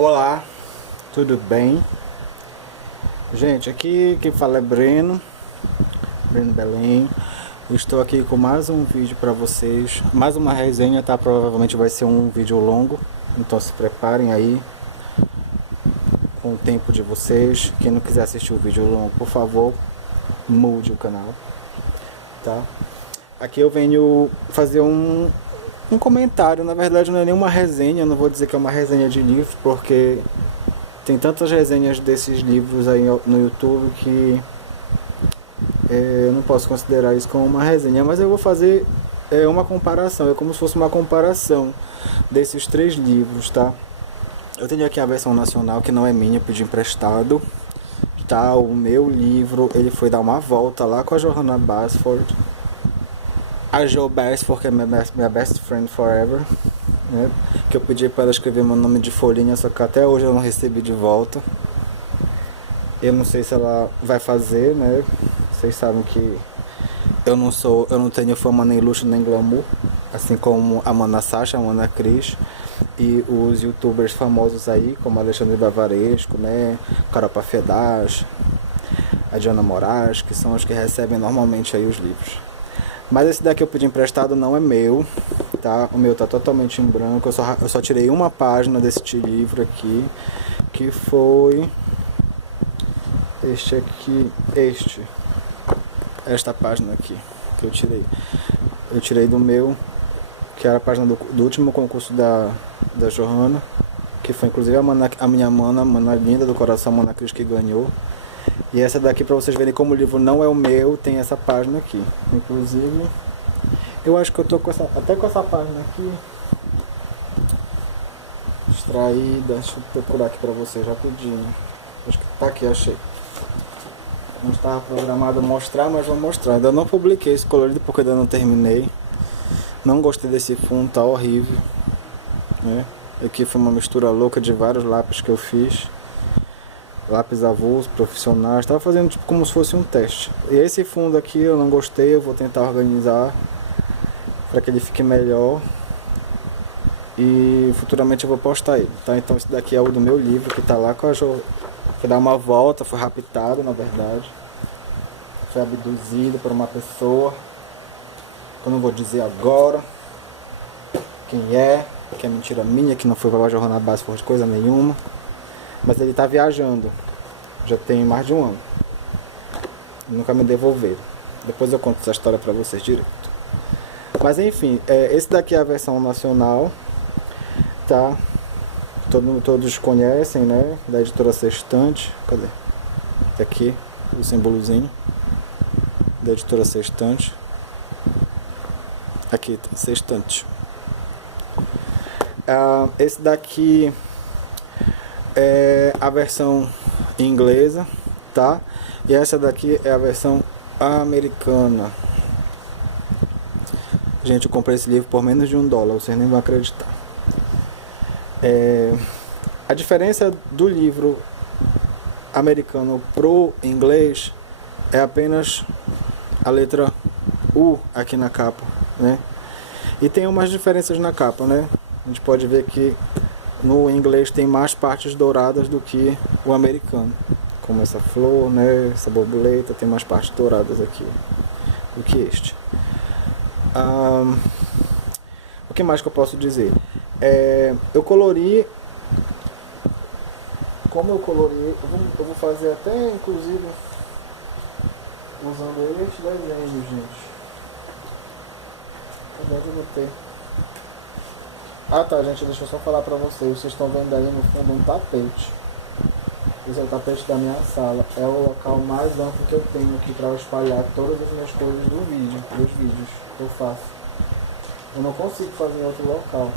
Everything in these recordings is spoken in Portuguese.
Olá, tudo bem? Gente, aqui quem fala é Breno Belém. Estou aqui com mais um vídeo para vocês, mais uma resenha, tá? Provavelmente vai ser um vídeo longo, então se preparem aí com o tempo de vocês. Quem não quiser assistir o vídeo longo, por favor, mude o canal, tá? Aqui eu venho fazer um comentário, na verdade não é nenhuma resenha, não vou dizer que é uma resenha de livros, porque tem tantas resenhas desses livros aí no YouTube que eu não posso considerar isso como uma resenha, mas eu vou fazer uma comparação, é como se fosse uma comparação desses três livros, tá? Eu tenho aqui a versão nacional, que não é minha, eu pedi emprestado, tá? O meu livro, ele foi dar uma volta lá com a Johanna Basford, a Jo Basford, que é minha best friend forever, né? Que eu pedi para ela escrever meu nome de folhinha, só que até hoje eu não recebi de volta. Eu não sei se ela vai fazer, né? Vocês sabem que eu não tenho fama nem luxo nem glamour, assim como a Mana Sasha, a Mana Cris e os youtubers famosos aí, como Alexandre Bavaresco, né? Caropa Fedas, a Diana Moraes, que são os que recebem normalmente aí os livros. Mas esse daqui eu pedi emprestado, não é meu, tá? O meu tá totalmente em branco, eu só tirei uma página deste livro aqui, que foi esta página aqui, que eu tirei. Eu tirei do meu, que era a página do último concurso da Johanna, que foi inclusive a minha mana linda do coração, Mana Cris, que ganhou. E essa daqui, pra vocês verem como o livro não é o meu, tem essa página aqui. Inclusive, eu acho que eu tô até com essa página aqui extraída. Deixa eu procurar aqui pra vocês rapidinho. Acho que tá aqui, achei. Não estava programado mostrar, mas vou mostrar. Ainda não publiquei esse colorido porque ainda não terminei. Não gostei desse fundo, tá horrível, né? Aqui foi uma mistura louca de vários lápis que eu fiz. Lápis avulso, profissionais, estava fazendo tipo como se fosse um teste. E esse fundo aqui eu não gostei, eu vou tentar organizar para que ele fique melhor e futuramente eu vou postar ele, tá? Então esse daqui é o do meu livro, que tá lá com a Jo. Foi dar uma volta, foi raptado na verdade, foi abduzido por uma pessoa que eu não vou dizer agora quem é, que é mentira minha, que não foi pra Johanna Basford coisa nenhuma. Mas ele tá viajando, já tem mais de um ano, nunca me devolveram. Depois eu conto essa história pra vocês direito. Mas enfim, esse daqui é a versão nacional, tá? Todos conhecem, né? Da editora Sextante. Cadê? Tá aqui o símbolozinho da editora Sextante. Aqui, Sextante. Esse daqui é a versão inglesa, tá? E essa daqui é a versão americana. Gente, eu comprei esse livro por menos de $1, vocês nem vão acreditar. A diferença do livro americano pro inglês é apenas a letra U aqui na capa, né? E tem umas diferenças na capa, né? A gente pode ver que no inglês tem mais partes douradas do que o americano, como essa flor, né? Essa borboleta tem mais partes douradas aqui do que este. O que mais que eu posso dizer? Eu colori. Como eu colori, eu vou fazer até inclusive usando este desenho, gente. Cadê que eu botei? Ah tá, gente, deixa eu só falar pra vocês. Vocês estão vendo aí no fundo um tapete. Esse é o tapete da minha sala. É o local mais amplo que eu tenho aqui pra eu espalhar todas as minhas coisas dos vídeos que eu faço. Eu não consigo fazer em outro local.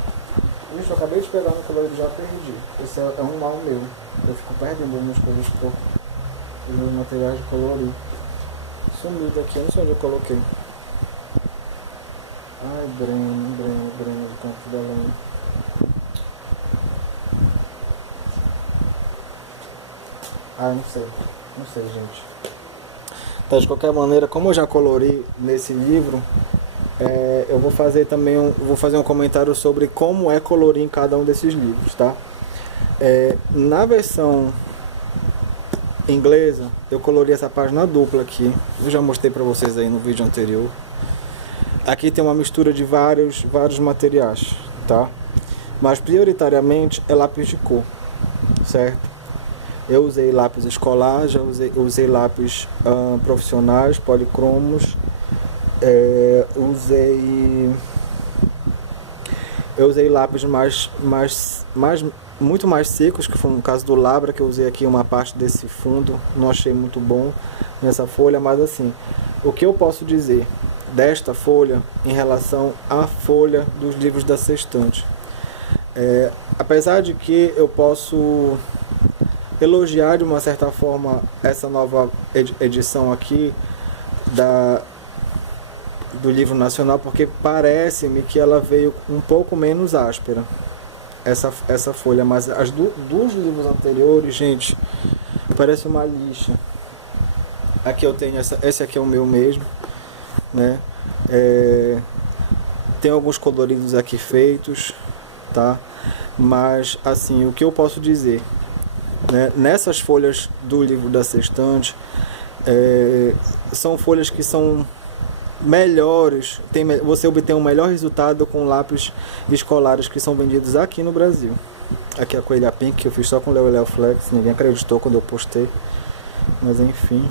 Gente, eu acabei de pegar no colorido e já perdi. Esse é um mal meu. Eu fico perdendo as minhas coisas por os meus materiais de colorir. Sumido aqui, eu não sei onde eu coloquei. Ai, Breno do Campo da Lama. Não sei, gente. Então, de qualquer maneira, como eu já colori nesse livro, eu vou fazer também um comentário sobre como é colorir em cada um desses livros, tá? Na versão inglesa, eu colori essa página dupla aqui. Eu já mostrei para vocês aí no vídeo anterior. Aqui tem uma mistura de vários materiais, tá? Mas prioritariamente é lápis de cor, certo? Eu usei lápis escolar, já usei lápis profissionais, policromos. Eu usei lápis muito mais secos, que foi no caso do Labra, que eu usei aqui uma parte desse fundo. Não achei muito bom nessa folha, mas assim, o que eu posso dizer desta folha em relação à folha dos livros da Sextante? Apesar de que eu posso elogiar de uma certa forma essa nova edição aqui do livro nacional, porque parece-me que ela veio um pouco menos áspera, essa folha, mas as dos livros anteriores, gente, parece uma lixa. Aqui eu tenho esse aqui é o meu mesmo, né? Tem alguns coloridos aqui feitos, tá? Mas assim, o que eu posso dizer, né? Nessas folhas do livro da Sextante, são folhas que são melhores, você obtém um melhor resultado com lápis escolares que são vendidos aqui no Brasil. Aqui a Coelha Pink, que eu fiz só com o Leo Flex, ninguém acreditou quando eu postei, mas enfim.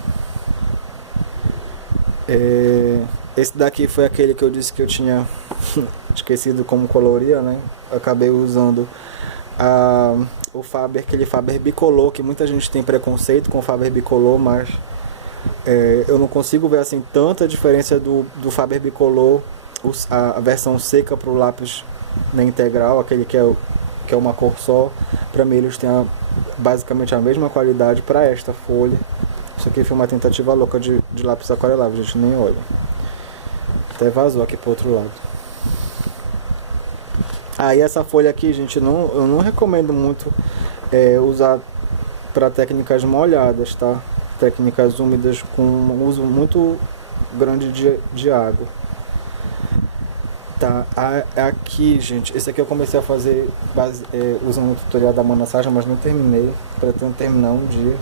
Esse daqui foi aquele que eu disse que eu tinha esquecido como coloria, né? Acabei usando aquele Faber Bicolor, que muita gente tem preconceito com o Faber Bicolor, mas eu não consigo ver assim tanta diferença do Faber Bicolor, a versão seca para o lápis na integral, aquele que é uma cor só. Para mim eles têm basicamente a mesma qualidade para esta folha. Isso aqui foi uma tentativa louca de lápis aquarelável, gente, nem olha. Até vazou aqui pro outro lado. E essa folha aqui, gente, eu não recomendo muito usar para técnicas molhadas, tá? Técnicas úmidas com um uso muito grande de água. Tá, aqui, gente, esse aqui eu comecei a fazer usando o tutorial da Mana Saja, mas não terminei. Pretendo terminar um dia.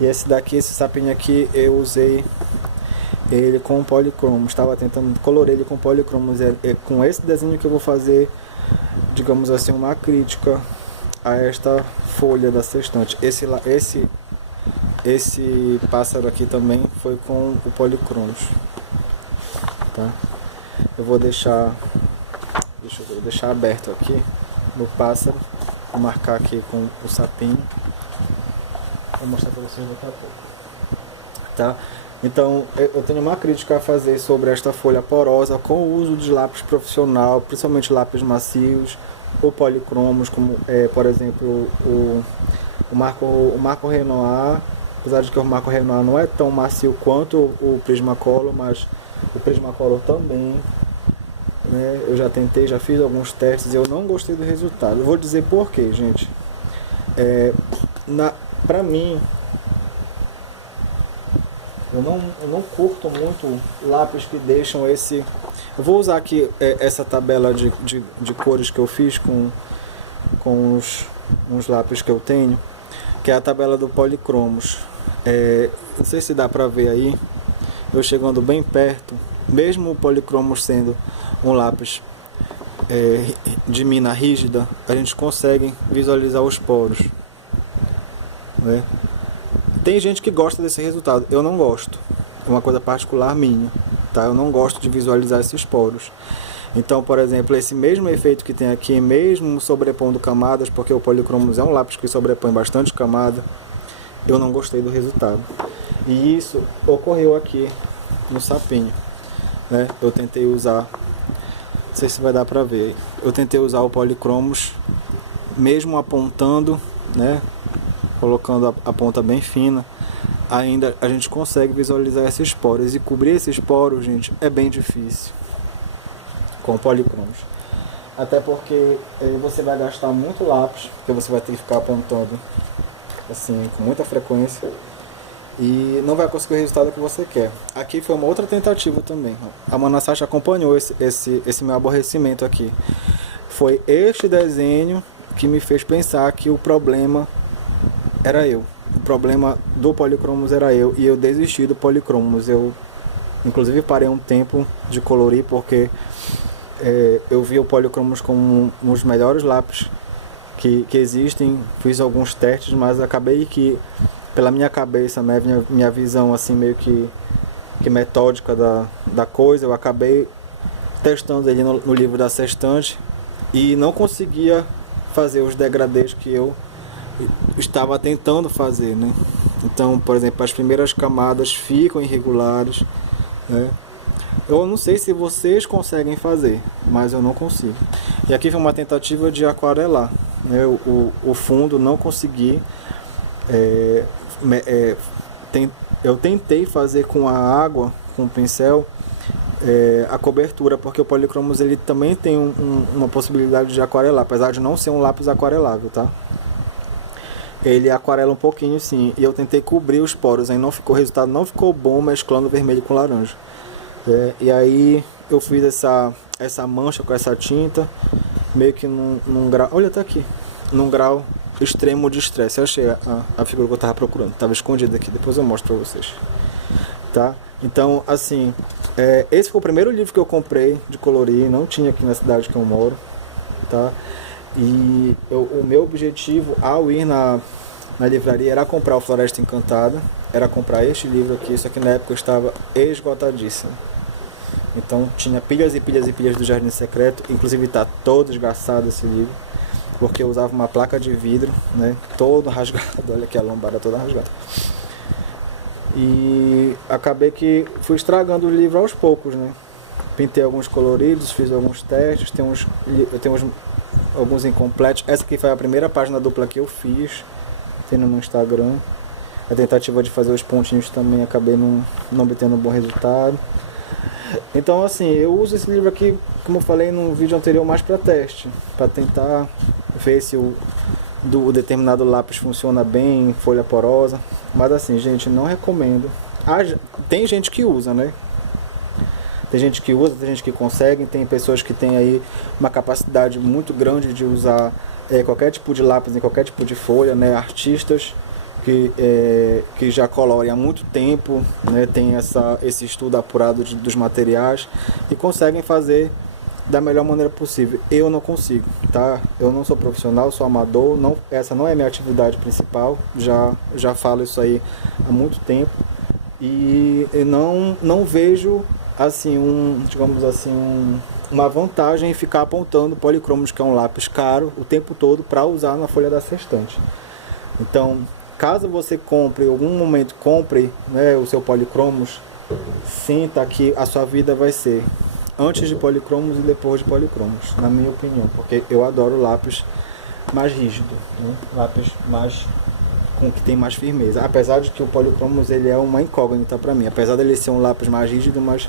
E esse daqui, esse sapinho aqui, eu usei ele com policromos. Estava tentando colorir ele com policromos. É com esse desenho que eu vou fazer, digamos assim, uma crítica a esta folha da Sextante. Esse pássaro aqui também foi com o policromos, tá? Eu vou deixar aberto aqui no pássaro, vou marcar aqui com o sapinho, vou mostrar para vocês daqui a pouco, tá? Então eu tenho uma crítica a fazer sobre esta folha porosa com o uso de lápis profissional, principalmente lápis macios ou policromos, como por exemplo o Marco Renoir. Apesar de que o Marco Renoir não é tão macio quanto o Prismacolor, mas o Prismacolor também, né? Eu já tentei, já fiz alguns testes e eu não gostei do resultado. Eu vou dizer por quê, gente. Pra mim, eu não curto muito lápis que deixam esse... Eu vou usar aqui essa tabela de cores que eu fiz com uns lápis que eu tenho, que é a tabela do policromos. Não sei se dá pra ver aí, eu chegando bem perto, mesmo o policromos sendo um lápis de mina rígida, a gente consegue visualizar os poros, né? Tem gente que gosta desse resultado, eu não gosto, é uma coisa particular minha, tá? Eu não gosto de visualizar esses poros. Então, por exemplo, esse mesmo efeito que tem aqui, mesmo sobrepondo camadas, porque o policromos é um lápis que sobrepõe bastante camada, eu não gostei do resultado. E isso ocorreu aqui no sapinho, né? Eu tentei usar, não sei se vai dar pra ver, eu tentei usar o policromos mesmo apontando, né? Colocando a ponta bem fina, ainda a gente consegue visualizar esses poros. E cobrir esses poros, gente, é bem difícil com policromos. Até porque você vai gastar muito lápis, porque você vai ter que ficar apontando assim com muita frequência e não vai conseguir o resultado que você quer. Aqui foi uma outra tentativa também. A Mana Saja acompanhou esse meu aborrecimento aqui. Foi este desenho que me fez pensar que o problema era eu. O problema do policromos era eu, e eu desisti do policromos. Eu inclusive parei um tempo de colorir porque eu vi o policromos como um dos melhores lápis que existem. Fiz alguns testes, mas acabei que, pela minha cabeça, minha visão assim meio que metódica da coisa, eu acabei testando ele no livro da Sextante e não conseguia fazer os degradês que eu estava tentando fazer, né? Então, por exemplo, as primeiras camadas ficam irregulares, né? Eu não sei se vocês conseguem fazer, mas eu não consigo. E aqui foi uma tentativa de aquarelar, né? O fundo não consegui. Eu tentei fazer com a água, com o pincel, a cobertura, porque o policromos ele também tem uma possibilidade de aquarelar, apesar de não ser um lápis aquarelável, tá? Ele aquarela um pouquinho sim, e eu tentei cobrir os poros, aí não ficou, o resultado não ficou bom mesclando vermelho com laranja. E aí eu fiz essa mancha com essa tinta, meio que num grau, olha, tá aqui, num grau extremo de estresse. Eu achei a figura que eu tava procurando, tava escondida aqui, depois eu mostro pra vocês, tá? Então, assim, esse foi o primeiro livro que eu comprei de colorir, não tinha aqui na cidade que eu moro, tá? E o meu objetivo ao ir na livraria era comprar o Floresta Encantada, era comprar este livro aqui, isso aqui na época estava esgotadíssimo. Então tinha pilhas e pilhas e pilhas do Jardim Secreto, inclusive está todo esgaçado esse livro, porque eu usava uma placa de vidro, né, todo rasgado, olha aqui a lombada toda rasgada. E acabei que fui estragando o livro aos poucos, né? Pintei alguns coloridos, fiz alguns testes, eu tenho alguns incompletos. Essa aqui foi a primeira página dupla que eu fiz, tendo no Instagram. A tentativa de fazer os pontinhos também acabei não obtendo um bom resultado. Então, assim, eu uso esse livro aqui, como eu falei no vídeo anterior, mais para teste, para tentar ver se o determinado lápis funciona bem, folha porosa. Mas assim, gente, não recomendo. Tem gente que usa, né? Tem gente que usa, tem gente que consegue, tem pessoas que têm aí uma capacidade muito grande de usar qualquer tipo de lápis em qualquer tipo de folha, né? Artistas que já colorem há muito tempo, né? Tem esse estudo apurado dos materiais e conseguem fazer da melhor maneira possível. Eu não consigo, tá? Eu não sou profissional, sou amador, essa não é minha atividade principal, já falo isso aí há muito tempo e eu não vejo assim digamos assim, uma vantagem em ficar apontando policromos, que é um lápis caro, o tempo todo para usar na folha da Sextante. Então, caso você compre, em algum momento compre, né, o seu policromos, sinta que a sua vida vai ser antes de policromos e depois de policromos, na minha opinião, porque eu adoro lápis mais rígido, né? Lápis mais que tem mais firmeza, apesar de que o policromos ele é uma incógnita para mim, apesar dele ser um lápis mais rígido, mas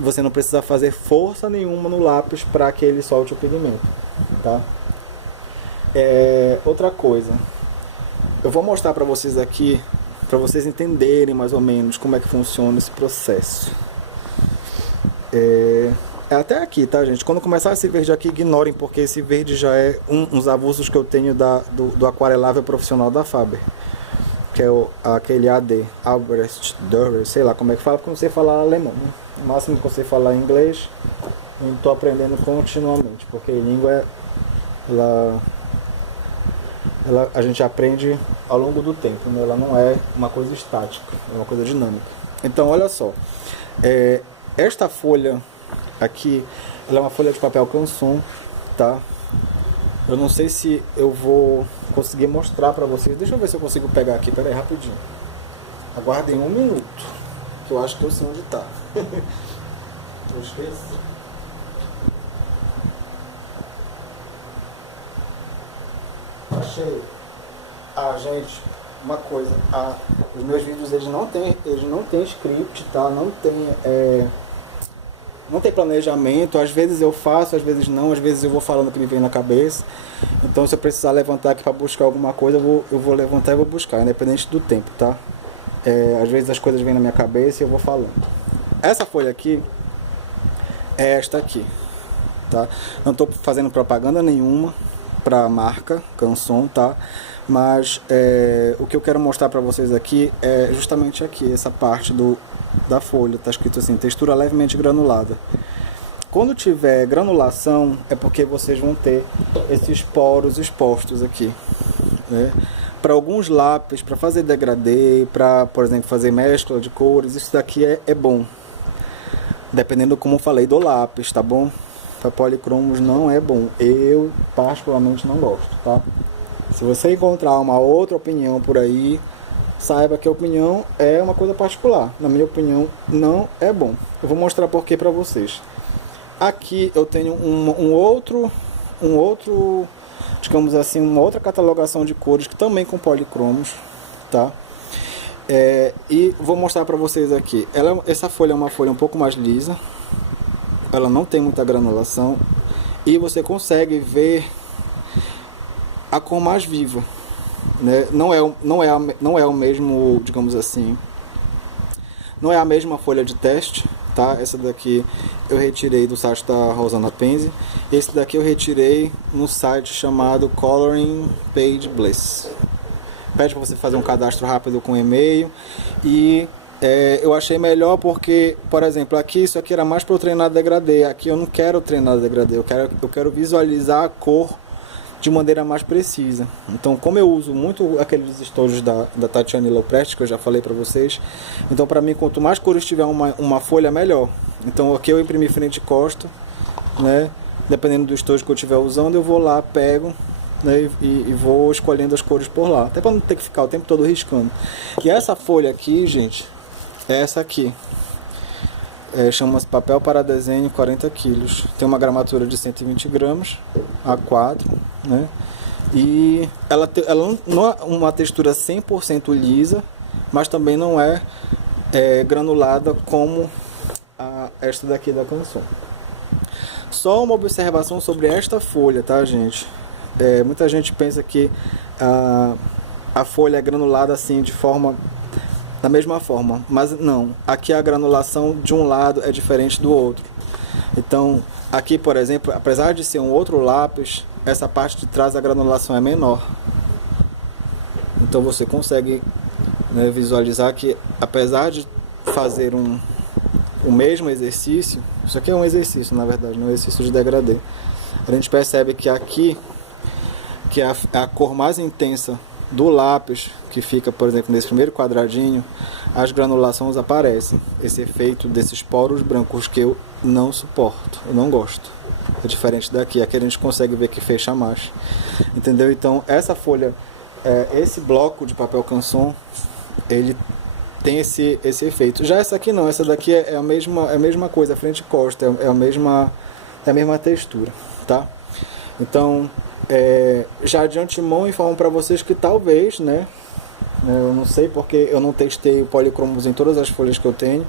você não precisa fazer força nenhuma no lápis para que ele solte o pigmento, tá? Outra coisa, eu vou mostrar para vocês aqui, para vocês entenderem mais ou menos como é que funciona esse processo. Até aqui, tá, gente? Quando começar esse verde aqui, ignorem, porque esse verde já é uns avulsos que eu tenho do aquarelável profissional da Faber, que é aquele AD, Albrecht Dürer, sei lá como é que fala, porque eu não sei falar alemão, né? O máximo que eu sei falar inglês, eu estou aprendendo continuamente, porque língua, a gente aprende ao longo do tempo, né? Ela não é uma coisa estática, é uma coisa dinâmica. Então, olha só, esta folha aqui, ela é uma folha de papel canson, tá? Eu não sei se eu vou conseguir mostrar pra vocês. Deixa eu ver se eu consigo pegar aqui, pera aí, rapidinho. Aguardem um minuto, que eu acho que eu sei onde tá. Eu esqueci. Achei. Gente, uma coisa, os meus vídeos eles não tem script, tá? Não tem planejamento, às vezes eu faço, às vezes não, às vezes eu vou falando o que me vem na cabeça. Então se eu precisar levantar aqui para buscar alguma coisa, eu vou levantar e vou buscar, independente do tempo, tá? Às vezes as coisas vêm na minha cabeça e eu vou falando. Essa folha aqui é esta aqui, tá? Não estou fazendo propaganda nenhuma, para a marca Canson, tá? Mas o que eu quero mostrar para vocês aqui é justamente aqui, essa parte da folha. Tá escrito assim, textura levemente granulada. Quando tiver granulação, é porque vocês vão ter esses poros expostos aqui, né? Para alguns lápis, para fazer degradê, para, por exemplo, fazer mescla de cores, isso daqui é bom. Dependendo, como eu falei, do lápis, tá bom? Para policromos não é bom. Eu, particularmente, não gosto, tá? Se você encontrar uma outra opinião por aí, saiba que a opinião é uma coisa particular. Na minha opinião, não é bom. Eu vou mostrar por que para vocês. Aqui eu tenho um outro, digamos assim, uma outra catalogação de cores que também com policromos, tá? E vou mostrar para vocês aqui. Essa folha é uma folha um pouco mais lisa. Ela não tem muita granulação e você consegue ver a cor mais viva, né? Não é o mesmo, digamos assim, não é a mesma folha de teste, tá? Essa daqui eu retirei do site da Rosana Penzi. Esse daqui eu retirei no site chamado Coloring Page Bliss. Pede para você fazer um cadastro rápido com e-mail. E eu achei melhor porque, por exemplo, aqui isso aqui era mais para eu treinar degradê. Aqui eu não quero treinar degradê, eu quero visualizar a cor de maneira mais precisa. Então, como eu uso muito aqueles estojos da Tatiana Lopresti, que eu já falei para vocês, então para mim, quanto mais cores tiver uma folha, melhor. Então aqui eu imprimi frente e costa, né? Dependendo do estojo que eu estiver usando, eu vou lá, pego, né? E vou escolhendo as cores por lá, até para não ter que ficar o tempo todo riscando. E essa folha aqui, gente, é essa aqui. Chama-se papel para desenho 40 kg. Tem uma gramatura de 120 gramas, A4, né? E ela não é uma textura 100% lisa, mas também não é granulada como esta daqui da Canson. Só uma observação sobre esta folha, tá, gente? Muita gente pensa que a folha é granulada assim da mesma forma, mas não. Aqui a granulação de um lado é diferente do outro. Então, aqui, por exemplo, apesar de ser um outro lápis, essa parte de trás da granulação é menor. Então você consegue, né, visualizar que, apesar de fazer o mesmo exercício, isso aqui é um exercício, na verdade, um exercício de degradê. A gente percebe que aqui, que é a cor mais intensa do lápis, que fica, por exemplo, nesse primeiro quadradinho, as granulações aparecem. Esse efeito desses poros brancos que eu não suporto, eu não gosto. É diferente daqui, aqui a gente consegue ver que fecha mais. Entendeu? Então, essa folha, esse bloco de papel Canson, ele tem esse efeito. Já essa aqui não, essa daqui é a mesma coisa, frente e costa, é a mesma textura, tá? Então, já de antemão informo para vocês que talvez, né, eu não sei porque eu não testei o policromos em todas as folhas que eu tenho,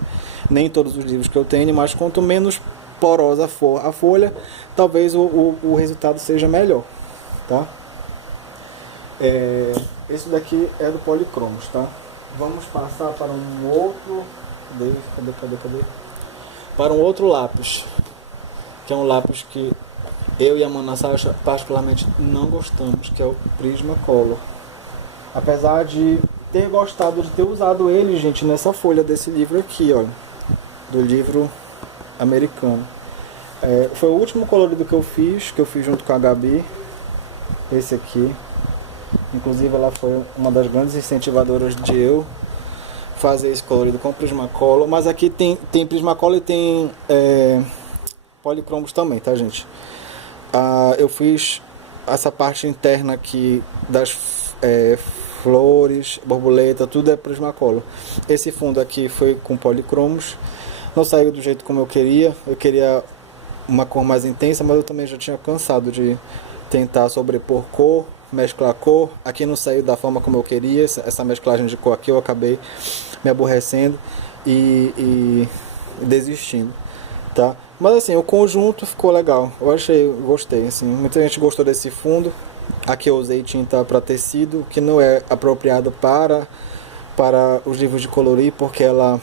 nem em todos os livros que eu tenho, mas quanto menos porosa for a folha, talvez o resultado seja melhor, tá? Esse daqui é do policromos, tá? Vamos passar para um outro, cadê? Para um outro lápis, que é um lápis que eu e a Mana Sasha particularmente não gostamos, que é o Prismacolor. Apesar de ter gostado de ter usado ele, gente, nessa folha desse livro aqui, ó, do livro americano. Foi o último colorido que eu fiz junto com a Gabi, esse aqui. Inclusive ela foi uma das grandes incentivadoras de eu fazer esse colorido com Prismacolor. Mas aqui tem Prismacolor e tem policromos também, tá, gente? Eu fiz essa parte interna aqui das flores, borboleta, tudo é Prismacolor. Esse fundo aqui foi com policromos. Não saiu do jeito como eu queria. Eu queria uma cor mais intensa, mas eu também já tinha cansado de tentar sobrepor cor, mesclar cor. Aqui não saiu da forma como eu queria. Essa mesclagem de cor aqui eu acabei me aborrecendo e desistindo, tá? Mas assim, o conjunto ficou legal. Gostei, assim. Muita gente gostou desse fundo. Aqui eu usei tinta para tecido, que não é apropriado para os livros de colorir, porque ela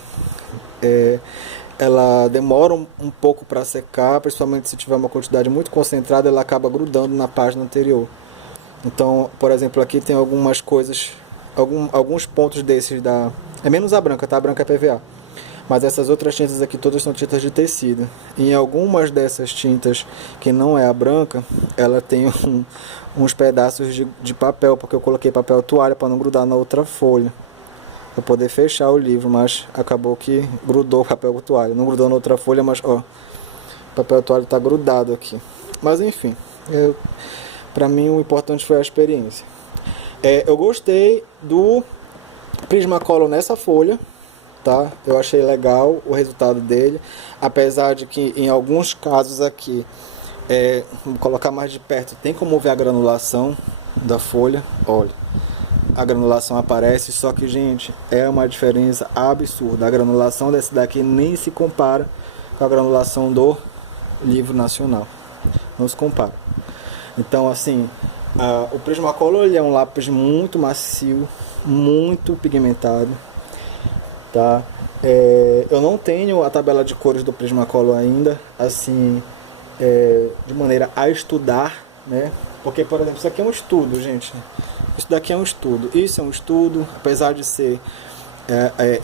demora um pouco para secar, principalmente se tiver uma quantidade muito concentrada, ela acaba grudando na página anterior. Então, por exemplo, aqui tem algumas coisas, alguns pontos desses é menos a branca, tá? A branca é PVA. Mas essas outras tintas aqui todas são tintas de tecido. E em algumas dessas tintas que não é a branca, ela tem uns pedaços de papel, porque eu coloquei papel toalha para não grudar na outra folha, para poder fechar o livro, mas acabou que grudou o papel toalha. Não grudou na outra folha, mas ó, o papel toalha está grudado aqui. Mas enfim, para mim o importante foi a experiência. Eu gostei do Prismacolor nessa folha, tá? Eu achei legal o resultado dele, apesar de que em alguns casos aqui, vou colocar mais de perto, tem como ver a granulação da folha. Olha, a granulação aparece, só que, gente, é uma diferença absurda. A granulação desse daqui nem se compara com a granulação do livro nacional, não se compara. Então, assim, o Prismacolor, ele é um lápis muito macio, muito pigmentado, tá? Eu não tenho a tabela de cores do Prismacolor ainda, assim, de maneira a estudar, né? Porque, por exemplo, isso aqui é um estudo, gente. Isso daqui é um estudo. Isso é um estudo, apesar de ser...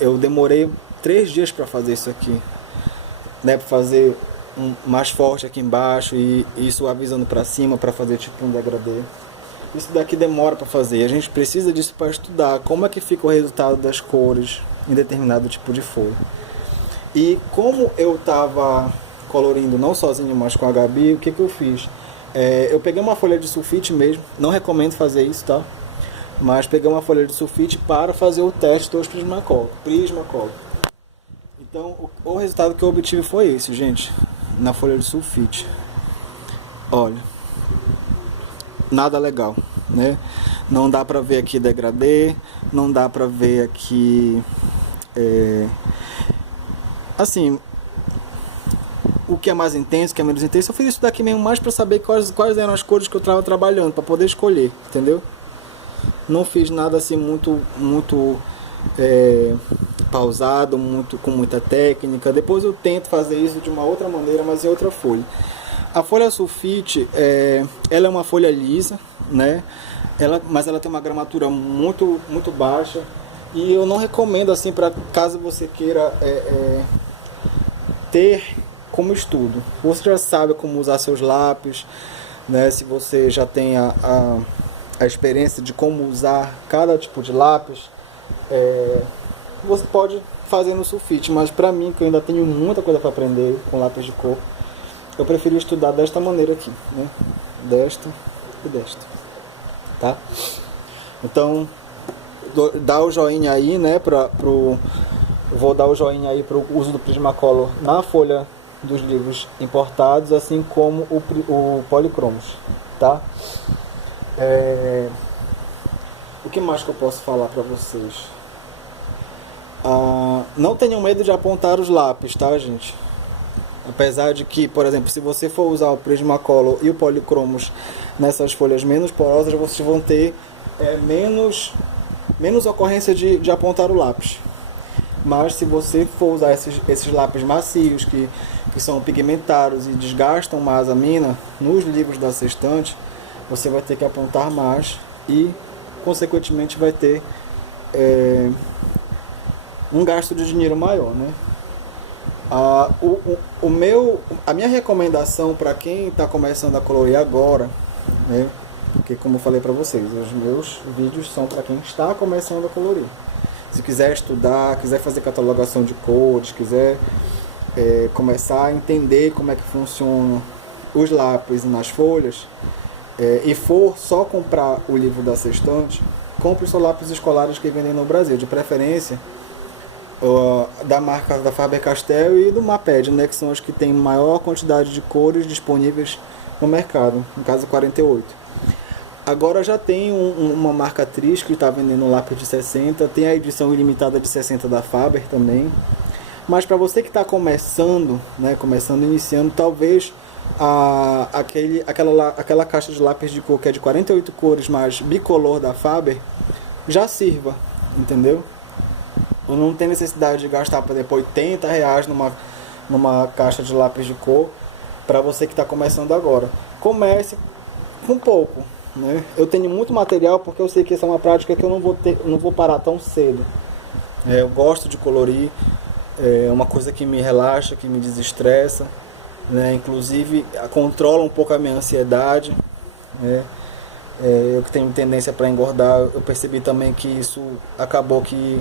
eu demorei 3 dias para fazer isso aqui, né? Para fazer mais forte aqui embaixo e suavizando para cima, para fazer tipo um degradê. Isso daqui demora para fazer. A gente precisa disso para estudar como é que fica o resultado das cores em determinado tipo de folha. E como eu estava colorindo não sozinho, mas com a Gabi, o que eu fiz? Eu peguei uma folha de sulfite mesmo, não recomendo fazer isso, tá? Mas peguei uma folha de sulfite para fazer o teste dos Prismacolor. Então o resultado que eu obtive foi esse, gente, na folha de sulfite. Olha, nada legal, né? Não dá pra ver aqui degradê, não dá pra ver aqui assim, o que é mais intenso, o que é menos intenso. Eu fiz isso daqui mesmo mais pra saber quais eram as cores que eu estava trabalhando, pra poder escolher, entendeu? Não fiz nada assim muito pausado, com muita técnica. Depois eu tento fazer isso de uma outra maneira, mas em outra folha. A folha sulfite, ela é uma folha lisa, né? Mas ela tem uma gramatura muito baixa. E eu não recomendo assim para caso você queira ter como estudo. Você já sabe como usar seus lápis, né? Se você já tem a experiência de como usar cada tipo de lápis, você pode fazer no sulfite. Mas para mim, que eu ainda tenho muita coisa para aprender com lápis de cor, eu preferi estudar desta maneira aqui, né? Desta e desta, tá? Então, dá o joinha aí, né? Vou dar o joinha aí para o uso do Prismacolor na folha dos livros importados, assim como o Policromos, tá? O que mais que eu posso falar para vocês? Não tenham medo de apontar os lápis, tá, gente? Apesar de que, por exemplo, se você for usar o Prismacolor e o Policromos nessas folhas menos porosas, vocês vão ter menos ocorrência de apontar o lápis. Mas se você for usar esses lápis macios que são pigmentados e desgastam mais a mina nos livros da sextante, você vai ter que apontar mais e consequentemente vai ter um gasto de dinheiro maior, né? A minha recomendação para quem está começando a colorir agora, né? Porque, como eu falei para vocês, os meus vídeos são para quem está começando a colorir. Se quiser estudar, quiser fazer catalogação de cores, quiser começar a entender como é que funcionam os lápis nas folhas, e for só comprar o livro da sextante, compre os lápis escolares que vendem no Brasil, de preferência da marca da Faber-Castell e do Maped, né, que são os que têm maior quantidade de cores disponíveis no mercado, no caso 48. Agora já tem uma marca atriz que está vendendo lápis de 60, tem a edição ilimitada de 60 da Faber também. Mas para você que está começando, né, iniciando, talvez aquela caixa de lápis de cor que é de 48 cores, mais bicolor da Faber, já sirva, entendeu? Não tem necessidade de gastar, por exemplo, R$80 numa caixa de lápis de cor para você que está começando agora. Comece com pouco, né? Eu tenho muito material porque eu sei que essa é uma prática que eu não vou parar tão cedo. Eu gosto de colorir, é uma coisa que me relaxa, que me desestressa, né? Inclusive controla um pouco a minha ansiedade, né? Eu que tenho tendência para engordar, eu percebi também que isso acabou que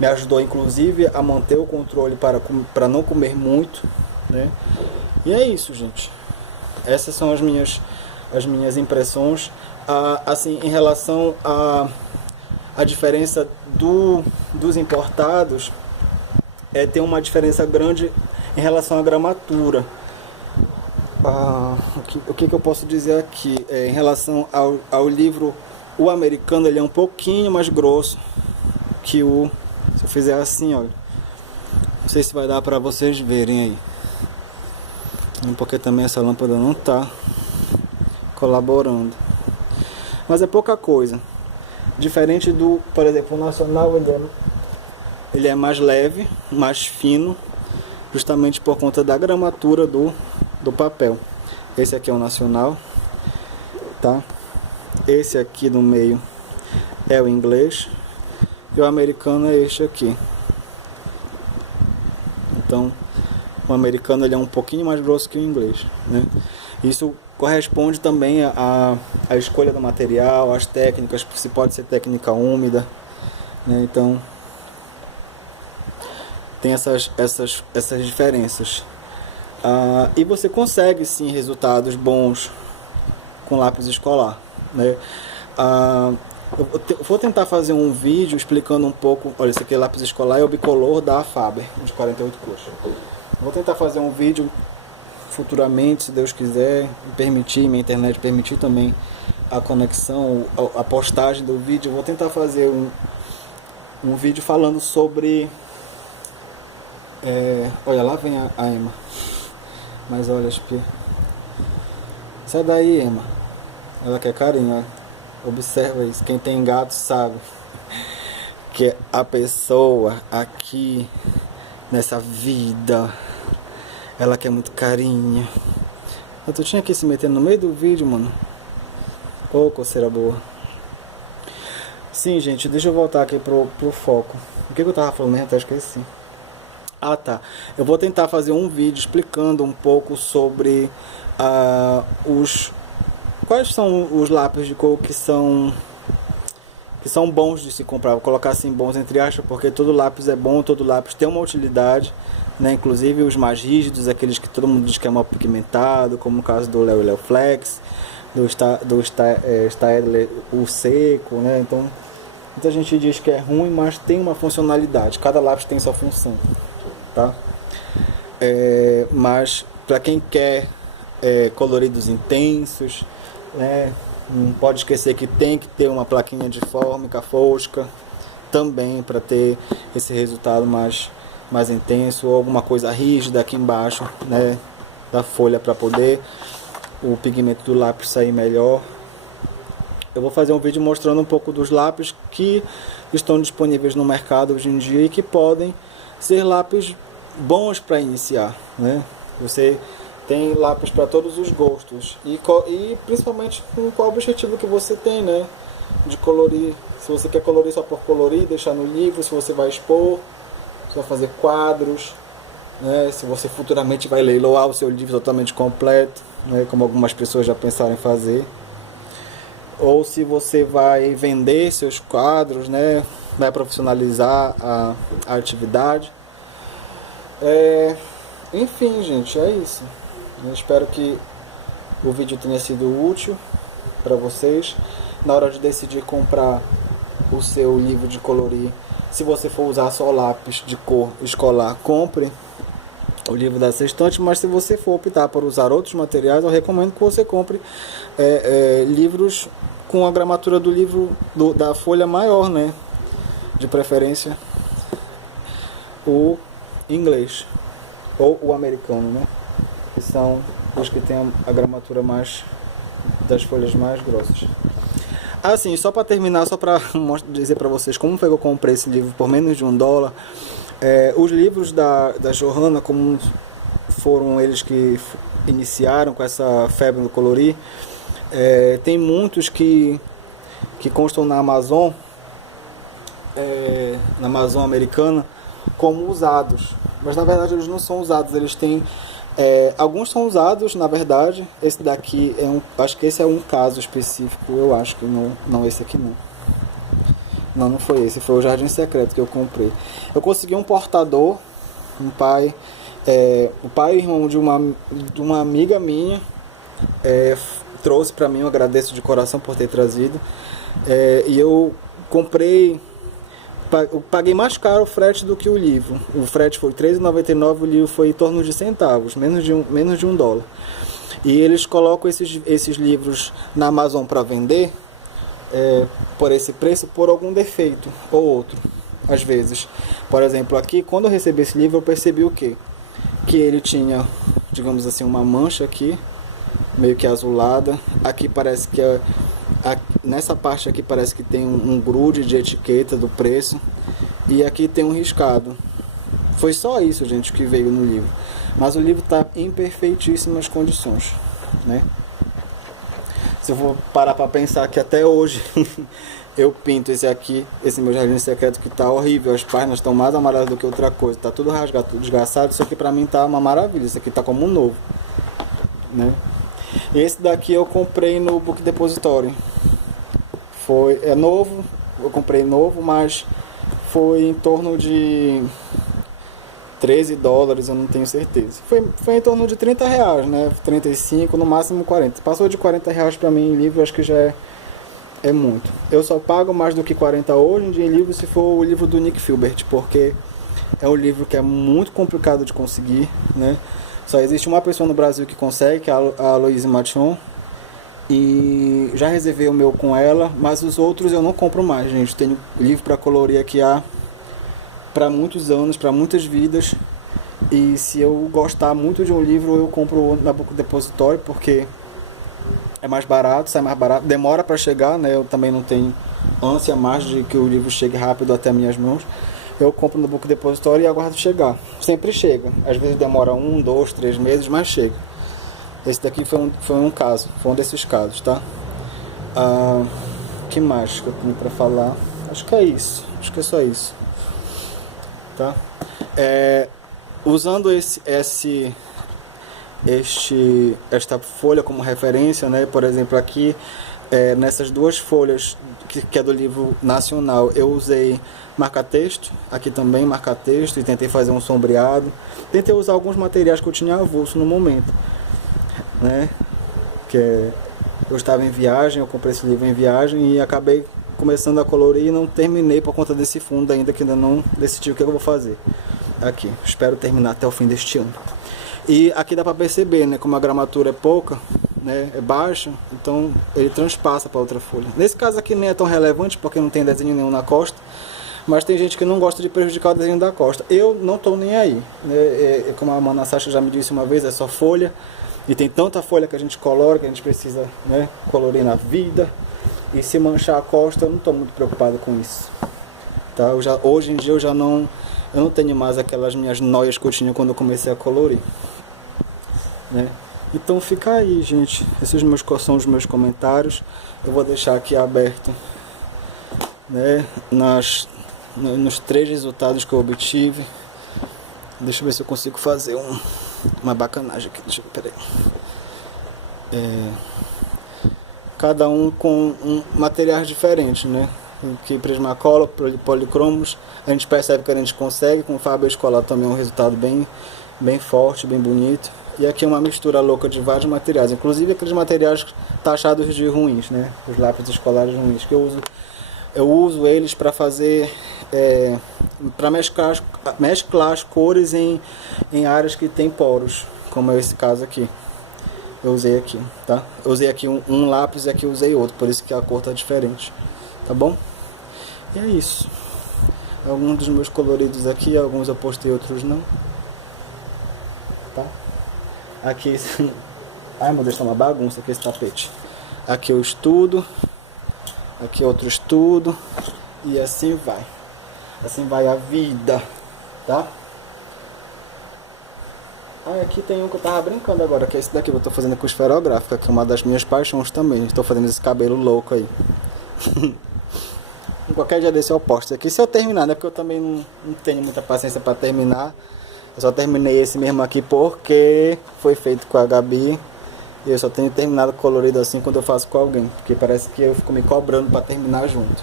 me ajudou inclusive a manter o controle para não comer muito, né? E é isso, gente. Essas são as minhas impressões. Assim, em relação à diferença dos importados, tem uma diferença grande em relação à gramatura. O que eu posso dizer aqui? Em relação ao livro, o americano ele é um pouquinho mais grosso que o... Se eu fizer assim, olha, não sei se vai dar para vocês verem aí, porque também essa lâmpada não está colaborando, mas é pouca coisa. Diferente do, por exemplo, o nacional, ele é mais leve, mais fino, justamente por conta da gramatura do papel. Esse aqui é o nacional, tá? Esse aqui no meio é o inglês e o americano é este aqui. Então, o americano ele é um pouquinho mais grosso que o inglês, né? Isso corresponde também à escolha do material, às técnicas, se pode ser técnica úmida, né? Então, tem essas diferenças. E você consegue sim resultados bons com lápis escolar, né? Eu vou tentar fazer um vídeo explicando um pouco. Olha, esse aqui é lápis escolar, é o bicolor da Faber de 48 cores. Vou tentar fazer um vídeo futuramente, se Deus quiser, me permitir, minha internet permitir também a conexão, a postagem do vídeo. Eu vou tentar fazer um vídeo falando sobre... olha, lá vem a Emma. Mas olha, sai daí, Emma. Ela quer carinho, olha. Observa isso. Quem tem gato sabe que a pessoa aqui nessa vida, ela quer muito carinho. Tu tinha que se meter no meio do vídeo, mano. Ô, coceira boa. Sim, gente, deixa eu voltar aqui pro foco. O que eu tava falando mesmo? Até esqueci. Tá. Eu vou tentar fazer um vídeo explicando um pouco sobre quais são os lápis de cor que são bons de se comprar. Vou colocar assim bons entre aspas, porque todo lápis é bom, todo lápis tem uma utilidade, né? Inclusive os mais rígidos, aqueles que todo mundo diz que é mal pigmentado, como no caso do Leo Flex, do Staedtler, o seco, né? Então, muita gente diz que é ruim, mas tem uma funcionalidade. Cada lápis tem sua função, tá? Mas para quem quer coloridos intensos, né? Não pode esquecer que tem que ter uma plaquinha de fórmica fosca também para ter esse resultado mais intenso, ou alguma coisa rígida aqui embaixo, né, da folha, para poder o pigmento do lápis sair melhor. Eu vou fazer um vídeo mostrando um pouco dos lápis que estão disponíveis no mercado hoje em dia e que podem ser lápis bons para iniciar, né? Você tem lápis para todos os gostos e principalmente com qual objetivo que você tem, né? De colorir. Se você quer colorir só por colorir, deixar no livro, se você vai expor, se vai fazer quadros, né? Se você futuramente vai leiloar o seu livro totalmente completo, né? Como algumas pessoas já pensaram em fazer. Ou se você vai vender seus quadros, né? Vai profissionalizar a atividade. Enfim, gente, é isso. Eu espero que o vídeo tenha sido útil para vocês. Na hora de decidir comprar o seu livro de colorir, se você for usar só lápis de cor escolar, compre o livro da Sextante. Mas se você for optar por usar outros materiais, eu recomendo que você compre livros com a gramatura do livro da folha maior, né? De preferência o inglês ou o americano, né? Que são os que têm a gramatura das folhas mais grossas. Assim, só para terminar, só para dizer para vocês como foi que eu comprei esse livro por menos de $1. Os livros da Johanna, como foram eles que iniciaram com essa febre do colorir, Tem muitos que constam na Amazon americana como usados, mas na verdade eles não são usados, eles têm alguns são usados, na verdade. Esse daqui acho que esse é um caso específico, eu acho que não, esse aqui não foi esse, foi o Jardim Secreto que eu comprei. Eu consegui um portador, o pai e irmão de uma amiga minha trouxe para mim, eu agradeço de coração por ter trazido, e eu comprei. Eu paguei mais caro o frete do que o livro. O frete foi R$3,99, o livro foi em torno de centavos, menos de $1. E eles colocam esses livros na Amazon para vender por esse preço, por algum defeito ou outro, às vezes. Por exemplo, aqui, quando eu recebi esse livro, eu percebi o quê? Que ele tinha, digamos assim, uma mancha aqui, meio que azulada. Aqui parece que nessa parte aqui parece que tem um grude de etiqueta do preço, e aqui tem um riscado. Foi só isso, gente, que veio no livro, mas o livro está em perfeitíssimas condições, né? Se eu vou parar para pensar que até hoje eu pinto esse meu Jardim Secreto, que tá horrível, as páginas estão mais amarelas do que outra coisa, tá tudo rasgado, tudo desgraçado, isso aqui para mim tá uma maravilha, isso aqui tá como um novo, né? Esse daqui eu comprei no Book Depository. É novo, eu comprei novo, mas foi em torno de $13, eu não tenho certeza. Foi em torno de R$30, né? 35, no máximo 40. Passou de R$40 para mim em livro, acho que já é muito. Eu só pago mais do que 40 hoje em dia em livro se for o livro do Nick Filbert, porque é um livro que é muito complicado de conseguir, né? Só existe uma pessoa no Brasil que consegue, que é a Aloise Machon. E já reservei o meu com ela, mas os outros eu não compro mais, gente. Tenho livro para colorir aqui há para muitos anos, para muitas vidas. E se eu gostar muito de um livro, eu compro na Book Depository, porque é mais barato, sai mais barato, demora para chegar, né? Eu também não tenho ânsia mais de que o livro chegue rápido até minhas mãos. Eu compro no Book Depository e aguardo chegar. Sempre chega. Às vezes demora 1, 2, 3 meses, mas chega. Esse daqui foi um desses casos, tá? Que mais que eu tenho pra falar? Acho que é isso. Acho que é só isso, tá? Usando esta folha como referência, né? Por exemplo, aqui nessas duas folhas que é do livro nacional, eu usei marca-texto, aqui também marca-texto, e tentei fazer um sombreado. Tentei usar alguns materiais que eu tinha avulso no momento, né? Eu estava em viagem, eu comprei esse livro em viagem e acabei começando a colorir e não terminei por conta desse fundo ainda, que ainda não decidi o que eu vou fazer. Aqui, espero terminar até o fim deste ano. E aqui dá para perceber, né, como a gramatura é pouca, né, é baixa, então ele transpassa para outra folha. Nesse caso aqui nem é tão relevante porque não tem desenho nenhum na costa, mas tem gente que não gosta de prejudicar o desenho da costa. Eu não estou nem aí, né? Como a Mana Sasha já me disse uma vez, é só folha, e tem tanta folha que a gente colora, que a gente precisa, né, colorir na vida, e se manchar a costa eu não estou muito preocupado com isso, tá? Hoje em dia eu não tenho mais aquelas minhas noias que eu tinha quando eu comecei a colorir, né? Então fica aí, gente. Esses são os meus comentários. Eu vou deixar aqui aberto, né, nos 3 resultados que eu obtive. Deixa eu ver se eu consigo fazer uma bacanagem aqui. Deixa eu ver, peraí. Cada um com materiais diferentes, né? Que Prismacolor, policromos, a gente percebe que a gente consegue. Com fábrica escolar também é um resultado bem forte, bem bonito. E aqui é uma mistura louca de vários materiais, inclusive aqueles materiais taxados de ruins, né? Os lápis escolares ruins, que eu uso eles para fazer, para mesclar as cores em áreas que tem poros, como é esse caso aqui. Eu usei aqui, tá? Eu usei aqui um lápis e aqui eu usei outro, por isso que a cor tá diferente, tá bom? E é isso. Alguns dos meus coloridos aqui, alguns eu postei, outros não. Tá? Aqui... Ai meu Deus, tá uma bagunça aqui esse tapete. Aqui eu estudo. Aqui outro estudo. E assim vai. Assim vai a vida. Tá? Ah, aqui tem um que eu tava brincando agora, que é esse daqui que eu tô fazendo com esferográfica, que é uma das minhas paixões também. Estou fazendo esse cabelo louco aí. Em qualquer dia desse eu posto aqui. Se eu terminar, né? Porque eu também não tenho muita paciência pra terminar. Eu só terminei esse mesmo aqui porque foi feito com a Gabi. E eu só tenho terminado colorido assim quando eu faço com alguém. Porque parece que eu fico me cobrando pra terminar junto.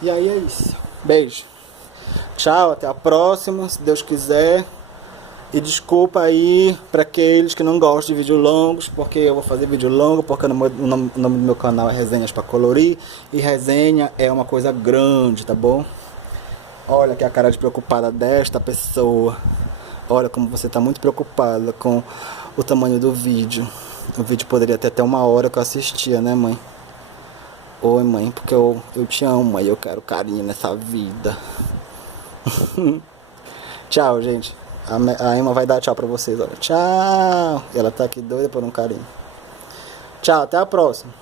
E aí é isso. Beijo. Tchau, até a próxima, se Deus quiser. E desculpa aí pra aqueles que não gostam de vídeos longos, porque eu vou fazer vídeo longo, porque o nome do meu canal é Resenhas pra Colorir. E resenha é uma coisa grande, tá bom? Olha que a cara de preocupada desta pessoa. Olha como você tá muito preocupada com o tamanho do vídeo. O vídeo poderia ter até 1 hora que eu assistia, né, mãe? Oi, mãe, porque eu te amo, mãe. Eu quero carinho nessa vida. Tchau, gente. A Emma vai dar tchau pra vocês, olha. Tchau. Ela tá aqui doida por um carinho. Tchau, até a próxima.